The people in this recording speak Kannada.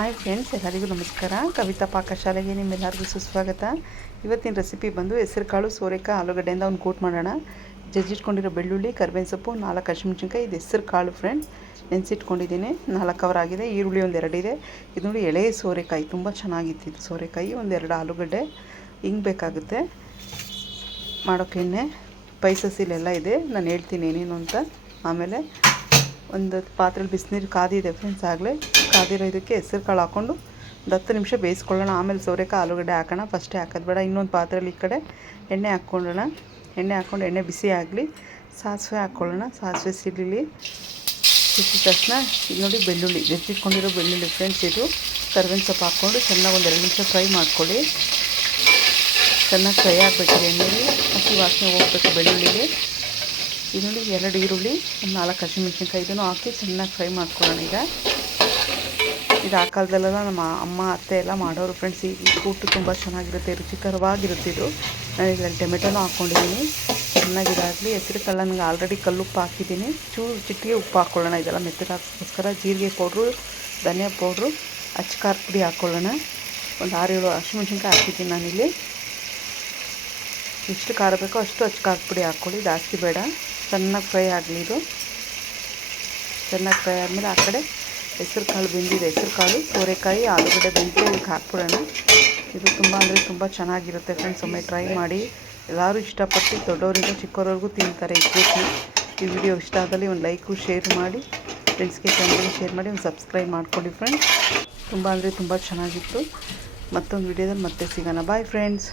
ಹಾಯ್ ಫ್ರೆಂಡ್ಸ್ ಎಲ್ಲರಿಗೂ ನಮಸ್ಕಾರ. ಕವಿತಾ ಪಾಕಶಾಲೆಗೆ ನಿಮ್ಮೆಲ್ಲರಿಗೂ ಸುಸ್ವಾಗತ. ಇವತ್ತಿನ ರೆಸಿಪಿ ಬಂದು ಹೆಸರುಕಾಳು ಸೋರೆಕಾಯಿ ಆಲೂಗಡ್ಡೆಯಿಂದ ಒಂದು ಕೂಟ್ ಮಾಡೋಣ. ಜಜ್ಜಿಟ್ಕೊಂಡಿರೋ ಬೆಳ್ಳುಳ್ಳಿ, ಕರ್ಬೇವಿನ ಸೊಪ್ಪು, ನಾಲ್ಕು ಹಸಿಮೆಣ್ಸಿನ್ಕಾಯಿ, ಇದು ಹೆಸರು ಕಾಳು ಫ್ರೆಂಡ್ಸ್ ನೆನೆಸಿಟ್ಕೊಂಡಿದ್ದೀನಿ. ನಾಲ್ಕು ಅವರ್ ಆಗಿದೆ, ಈರುಳ್ಳಿ ಒಂದು ಎರಡಿದೆ ಇದು. ನೋಡಿ ಎಳೆ ಸೋರೆಕಾಯಿ, ತುಂಬ ಚೆನ್ನಾಗಿತ್ತು ಇದು ಸೋರೆಕಾಯಿ. ಒಂದೆರಡು ಆಲೂಗಡ್ಡೆ ಹಿಂಗೆ ಬೇಕಾಗುತ್ತೆ. ಮಾಡೋಕ್ಕೆ ಎಣ್ಣೆ ಪೈಸಸ್ ಇಲ್ಲೆಲ್ಲ ಇದೆ. ನಾನು ಹೇಳ್ತೀನಿ ಏನೇನು ಅಂತ. ಆಮೇಲೆ ಒಂದು ಪಾತ್ರೆಲಿ ಬಿಸಿನೀರು ಕಾದಿದೆ ಫ್ರೆಂಡ್ಸ್ ಆಗಲೇ. ಕಾದಿರೋ ಇದಕ್ಕೆ ಹೆಸರು ಕಾಳು ಹಾಕ್ಕೊಂಡು ಒಂದು ಹತ್ತು ನಿಮಿಷ ಬೇಯಿಸ್ಕೊಳ್ಳೋಣ. ಆಮೇಲೆ ಸೋರೆಕಾಯಿ ಆಲೂಗಡ್ಡೆ ಹಾಕೋಣ. ಫಸ್ಟೇ ಹಾಕೋದು ಬೇಡ. ಇನ್ನೊಂದು ಪಾತ್ರೆಲಿ ಈ ಕಡೆ ಎಣ್ಣೆ ಹಾಕ್ಕೊಳ್ಳೋಣ ಎಣ್ಣೆ ಹಾಕ್ಕೊಂಡು ಎಣ್ಣೆ ಬಿಸಿ ಆಗಲಿ. ಸಾಸಿವೆ ಹಾಕ್ಕೊಳ್ಳೋಣ. ಸಾಸಿವೆ ಸಿಡಿಲಿ ಸಿಕ್ಕಿದ ತಕ್ಷಣ ನೋಡಿ ಬೆಳ್ಳುಳ್ಳಿ. ಜಜ್ಜಿಟ್ಕೊಂಡಿರೋ ಬೆಳ್ಳುಳ್ಳಿ ಫ್ರೆಂಡ್ಸ್ ಇದು. ಕರ್ಬೇವಿನ ಸೊಪ್ಪು ಹಾಕ್ಕೊಂಡು ಚೆನ್ನಾಗಿ ಒಂದು ಎರಡು ನಿಮಿಷ ಫ್ರೈ ಮಾಡ್ಕೊಳ್ಳಿ. ಚೆನ್ನಾಗಿ ಫ್ರೈ ಆಗಬೇಕು ಎಣ್ಣೆಲಿ. ಹಸಿ ವಾಸನೆ ಹೋಗ್ಬೇಕು ಬೆಳ್ಳುಳ್ಳಿಗೆ ನೋಡಿ ಎರಡು ಈರುಳ್ಳಿ, ಒಂದು ನಾಲ್ಕು ಹಸಿಮೆಣ್ಸಿನ್ಕಾಯಿ ಇದನ್ನು ಹಾಕಿ ಚೆನ್ನಾಗಿ ಫ್ರೈ ಮಾಡ್ಕೊಳ್ಳೋಣ ಈಗ. ಇದು ಆ ಕಾಲದಲ್ಲೆಲ್ಲ ನಮ್ಮ ಅಮ್ಮ, ಅತ್ತೆ ಎಲ್ಲ ಮಾಡೋರು ಫ್ರೆಂಡ್ಸ್ ಈ ಕೂಟು ತುಂಬ ಚೆನ್ನಾಗಿರುತ್ತೆ, ರುಚಿಕರವಾಗಿರುತ್ತೆ ಇದು. ನಾನು ಇದರಲ್ಲಿ ಟೊಮೆಟೊನೂ ಹಾಕ್ಕೊಂಡಿದ್ದೀನಿ ಚೆನ್ನಾಗಿದಾಗಲಿ. ಹೆಸರು ಕಲ್ಲ ನನಗೆ ಆಲ್ರೆಡಿ ಕಲ್ಲುಪ್ಪು ಹಾಕಿದ್ದೀನಿ. ಚೂರು ಚಿಟ್ಟಿಗೆ ಉಪ್ಪು ಹಾಕ್ಕೊಳ್ಳೋಣ ಇದೆಲ್ಲ ಮೆತ್ತಗೆ ಹಾಕೋಸ್ಕರ ಜೀರಿಗೆ ಪೌಡ್ರು, ಧನಿಯಾ ಪೌಡ್ರು, ಅಚ್ಚ ಪುಡಿ ಹಾಕ್ಕೊಳ್ಳೋಣ ಒಂದು ಆರು ಏಳು ಹಸಿಮೆಣ್ಸಿನ್ಕಾಯಿ ಹಾಕಿದ್ದೀನಿ ನಾನಿಲ್ಲಿ. ಎಷ್ಟು ಖಾರ ಬೇಕೋ ಅಷ್ಟು ಅಚ್ಚು ಖಾರದ ಪುಡಿ ಹಾಕ್ಕೊಳ್ಳಿ. ಜಾಸ್ತಿ ಬೇಡ. ಚೆನ್ನಾಗಿ ಫ್ರೈ ಆಗಲಿ ಇದು. ಚೆನ್ನಾಗಿ ಫ್ರೈ ಆದಮೇಲೆ ಆ ಕಡೆ ಹೆಸ್ರು ಕಾಳು ಬೆಂದಿದೆ. ಹೆಸರು ಕಾಳು, ಸೋರೆಕಾಯಿ, ಆಲೂಗಡ್ಡೆ ಬೆಂದಿದೆ. ಇದಕ್ಕೆ ಹಾಕ್ಬಿಡೋಣ. ಇದು ತುಂಬ ಅಂದರೆ ತುಂಬ ಚೆನ್ನಾಗಿರುತ್ತೆ ಫ್ರೆಂಡ್ಸ್. ಒಮ್ಮೆ ಟ್ರೈ ಮಾಡಿ. ಎಲ್ಲರೂ ಇಷ್ಟಪಟ್ಟು ದೊಡ್ಡವರಿಂದ ಚಿಕ್ಕವರವ್ರಿಗೂ ತಿಂತಾರೆ ಈ ಈ ವಿಡಿಯೋ ಇಷ್ಟ ಆದಲ್ಲಿ ಒಂದು ಲೈಕು, ಶೇರ್ ಮಾಡಿ. ಫ್ರೆಂಡ್ಸ್ಗೆ ಫ್ಯಾಮಿಲಿಗೆ ಶೇರ್ ಮಾಡಿ ಒಂದು ಸಬ್ಸ್ಕ್ರೈಬ್ ಮಾಡ್ಕೊಳ್ಳಿ ಫ್ರೆಂಡ್ಸ್. ತುಂಬ ಅಂದರೆ ತುಂಬ ಚೆನ್ನಾಗಿತ್ತು. ಮತ್ತೊಂದು ವಿಡಿಯೋದಲ್ಲಿ ಮತ್ತೆ ಸಿಗೋಣ. Bye friends.